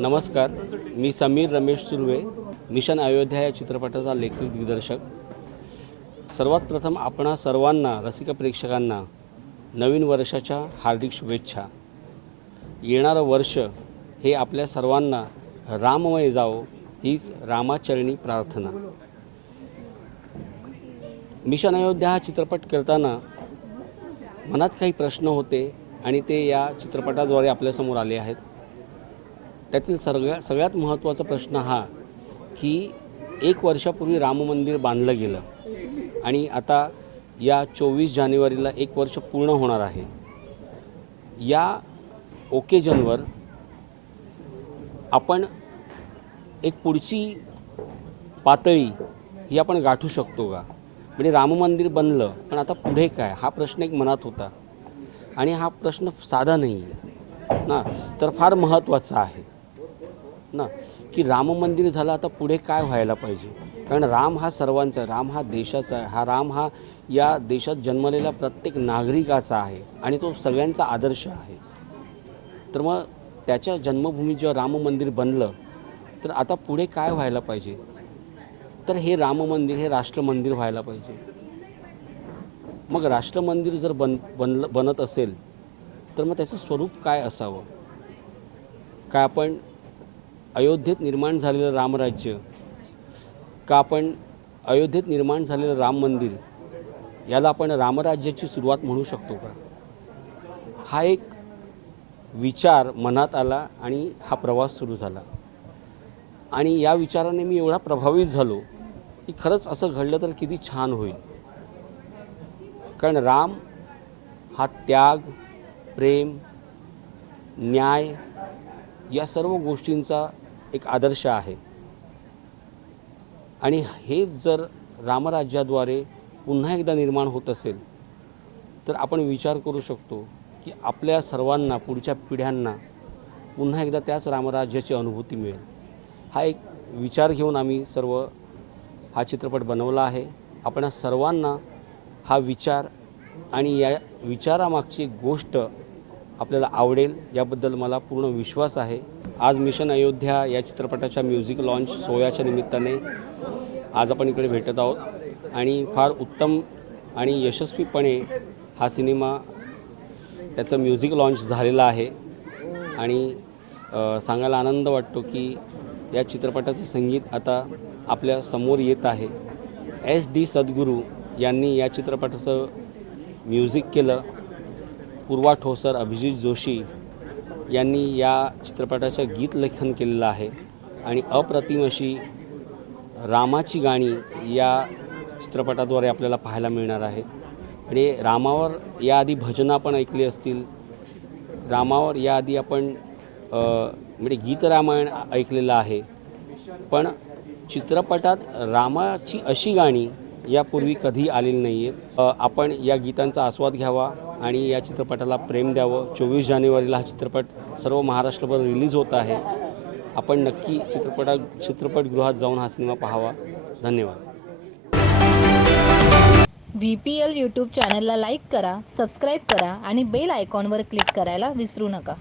नमस्कार मी समीर रमेश सुर्वे मिशन अयोध्या या चित्रपटाचा लेखक दिग्दर्शक. सर्वात प्रथम आपणा सर्वांना रसिक प्रेक्षकांना नवीन वर्षाच्या हार्दिक शुभेच्छा. येणारं वर्ष हे आपल्या सर्वांना राममय जावो हीच रामाचरणी प्रार्थना. मिशन अयोध्या हा चित्रपट करताना मनात काही प्रश्न होते आणि ते या चित्रपटाद्वारे आपल्यासमोर आले आहेत. त्यातील सगळ्या सगळ्यात महत्त्वाचा प्रश्न हा की एक वर्षापूर्वी राम मंदिर बांधलं गेलं आणि आता या चोवीस जानेवारीला एक वर्ष पूर्ण होणार आहे. या ओकेजनवर आपण एक पुढची पातळी ही आपण गाठू शकतो का? म्हणजे राम मंदिर बनलं पण आता पुढे काय? हा प्रश्न एक मनात होता. आणि हा प्रश्न साधा नाही आहे ना? तर फार महत्त्वाचा आहे. ना की राम मंदिर झालं आता पुढे काय व्हायला पाहिजे? कारण राम हा सर्वांचा आहे राम हा देशाचा आहे हा राम हा या देशात जन्मलेला प्रत्येक नागरिकाचा आहे आणि तो सगळ्यांचा आदर्श आहे. तर मग त्याच्या जन्मभूमीत जेव्हा राम मंदिर बनलं तर आता पुढे काय व्हायला पाहिजे? तर हे राम मंदिर हे राष्ट्र मंदिर व्हायला पाहिजे. मग राष्ट्र मंदिर जर बन बनलं बनत असेल तर मग त्याचं स्वरूप काय असावं? काय आपण अयोध्येत निर्माण झालेलं रामराज्य का आपण अयोध्येत निर्माण झालेलं राम मंदिर याला आपण रामराज्याची सुरुवात म्हणू शकतो का? हा एक विचार मनात आला आणि हा प्रवास सुरू झाला. आणि या विचाराने मी एवढा प्रभावित झालो की खरंच असं घडलं तर किती छान होईल. कारण राम हा त्याग प्रेम न्याय या सर्व गोष्टींचा एक आदर्श आहे. आणि हे जर रामराज्याद्वारे पुन्हा एकदा निर्माण होत असेल तर आपण विचार करू शकतो की आपल्या सर्वांना पुढच्या पिढ्यांना पुन्हा एकदा त्याच रामराज्याची अनुभूती मिळेल. हा एक विचार घेऊन आम्ही सर्व हा चित्रपट बनवला आहे. आपण सर्वांना हा विचार आणि या विचारामागची एक गोष्ट आपल्याला आवडेल याबद्दल मला पूर्ण विश्वास आहे. आज मिशन अयोध्या या चित्रपटाच्या म्युझिक लॉन्च सोहळ्याच्या निमित्ताने आज आपण इकडे भेटत आहोत. आणि फार उत्तम आणि यशस्वीपणे हा सिनेमा त्याचं म्युझिक लॉन्च झालेलं आहे. आणि सांगायला आनंद वाटतो की या चित्रपटाचं संगीत आता आपल्यासमोर येत आहे. एस डी सद्गुरू यांनी या चित्रपटाचं म्युझिक केलं. पूर्वा ठोसर अभिजित जोशी यांनी या चित्रपटाचं गीत लेखन केलेलं आहे. आणि अप्रतिम अशी रामाची गाणी या चित्रपटाद्वारे आपल्याला पाहायला मिळणार आहे. आणि रामावर याआधी भजनं आपण ऐकली असतील. रामावर याआधी आपण म्हणजे गीत रामायण ऐकलेलं आहे. पण चित्रपटात रामाची अशी गाणी यापूर्वी कधी आलेली नाही आहेत आपण या गीतांचा आस्वाद घ्यावा आणि या चित्रपटाला प्रेम द्यावं. चोवीस जानेवारीला हा चित्रपट सर्व महाराष्ट्रभर रिलीज होत आहे. आपण नक्की चित्रपटा चित्रपटगृहात जाऊन हा सिनेमा पाहावा. धन्यवाद. व्ही पी एल यूट्यूब चॅनलला लाईक करा सबस्क्राईब करा आणि बेल आयकॉनवर क्लिक करायला विसरू नका.